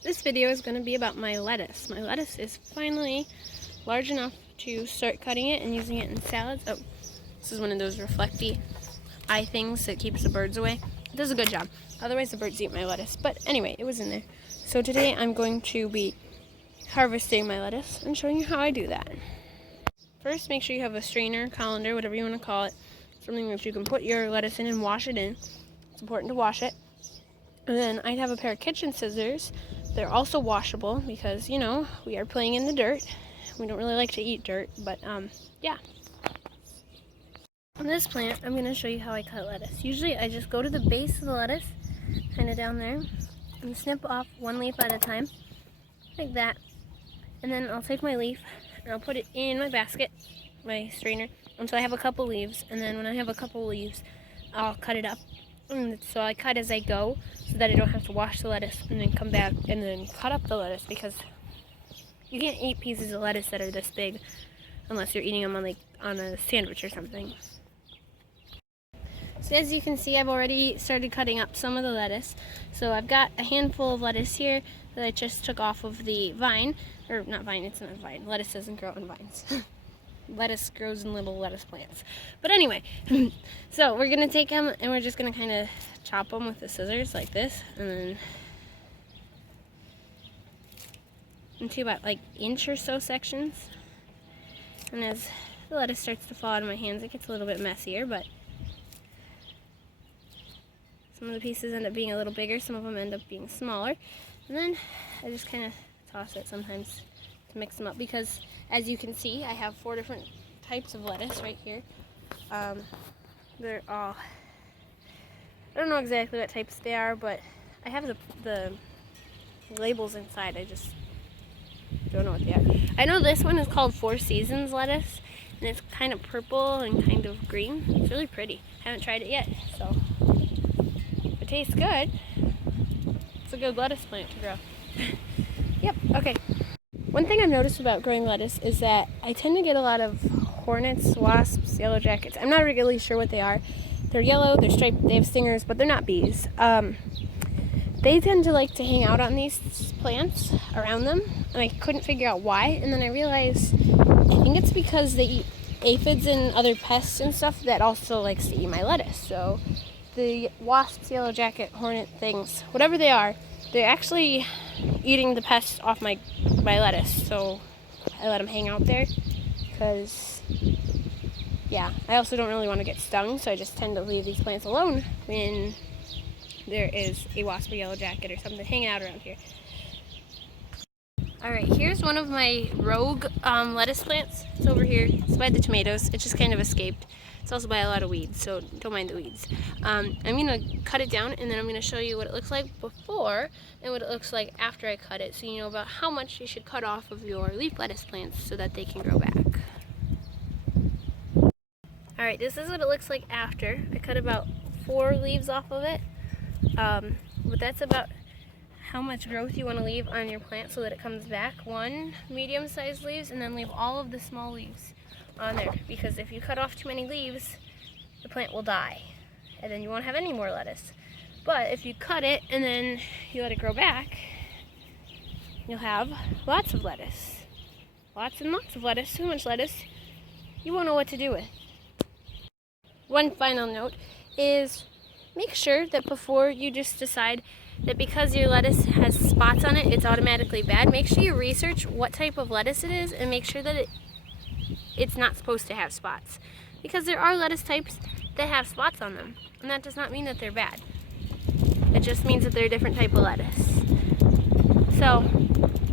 This video is going to be about my lettuce. My lettuce is finally large enough to start cutting it and using it in salads. Oh, this is one of those reflecty eye things that keeps the birds away. It does a good job. Otherwise the birds eat my lettuce. But anyway, it was in there. So today I'm going to be harvesting my lettuce and showing you how I do that. First, make sure you have a strainer, colander, whatever you want to call it. Something that you can put your lettuce in and wash it in. It's important to wash it. And then I'd have a pair of kitchen scissors. They're also washable because, you know, we are playing in the dirt. We don't really like to eat dirt, but yeah. On this plant, I'm going to show you how I cut lettuce. Usually I just go to the base of the lettuce, kind of down there, and snip off one leaf at a time, like that. And then I'll take my leaf and I'll put it in my basket, my strainer, until I have a couple leaves. And then when I have a couple leaves, I'll cut it up. And so I cut as I go so that I don't have to wash the lettuce and then come back and then cut up the lettuce, because you can't eat pieces of lettuce that are this big unless you're eating them on a sandwich or something. So as you can see, I've already started cutting up some of the lettuce. So I've got a handful of lettuce here that I just took off of the vine. Or not vine, it's not a vine. Lettuce doesn't grow on vines. Lettuce grows in little lettuce plants. But anyway, so we're going to take them and we're just going to kind of chop them with the scissors like this. And then into about like inch or so sections. And as the lettuce starts to fall out of my hands, it gets a little bit messier, but some of the pieces end up being a little bigger, some of them end up being smaller. And then I just kind of toss it sometimes to mix them up, because as you can see, I have 4 different types of lettuce right here. They're all, I don't know exactly what types they are, but I have the labels inside. I just don't know what they are. I know this one is called 4 Seasons lettuce, and it's kind of purple and kind of green. It's really pretty. I haven't tried it yet, so if it tastes good, it's a good lettuce plant to grow. Yep, okay. One thing I've noticed about growing lettuce is that I tend to get a lot of hornets, wasps, yellow jackets. I'm not really sure what they are. They're yellow, they're striped, they have stingers, but they're not bees. They tend to like to hang out on these plants around them, and I couldn't figure out why. And then I realized, I think it's because they eat aphids and other pests and stuff that also likes to eat my lettuce. So the wasps, yellow jacket, hornet things, whatever they are, they're actually eating the pests off my lettuce. So I let them hang out there because, yeah, I also don't really want to get stung, so I just tend to leave these plants alone when there is a wasp or yellow jacket or something hanging out around here. Alright, here's one of my rogue lettuce plants. It's over here. It's by the tomatoes. It just kind of escaped. It's also by a lot of weeds, so don't mind the weeds. I'm going to cut it down, and then I'm going to show you what it looks like before and what it looks like after I cut it, so you know about how much you should cut off of your leaf lettuce plants so that they can grow back. Alright, this is what it looks like after. I cut about 4 leaves off of it, but that's about how much growth you want to leave on your plant so that it comes back. 1 medium-sized leaves, and then leave all of the small leaves on there, because if you cut off too many leaves, the plant will die, and then you won't have any more lettuce. But if you cut it and then you let it grow back, you'll have lots of lettuce. Lots and lots of lettuce, so much lettuce, you won't know what to do with. One final note is, make sure that before you just decide that because your lettuce has spots on it, it's automatically bad. Make sure you research what type of lettuce it is and make sure that it's not supposed to have spots. Because there are lettuce types that have spots on them, and that does not mean that they're bad. It just means that they're a different type of lettuce. So,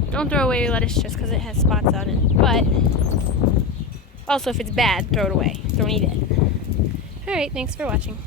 don't throw away your lettuce just because it has spots on it. But, also if it's bad, throw it away. Don't eat it. Alright, thanks for watching.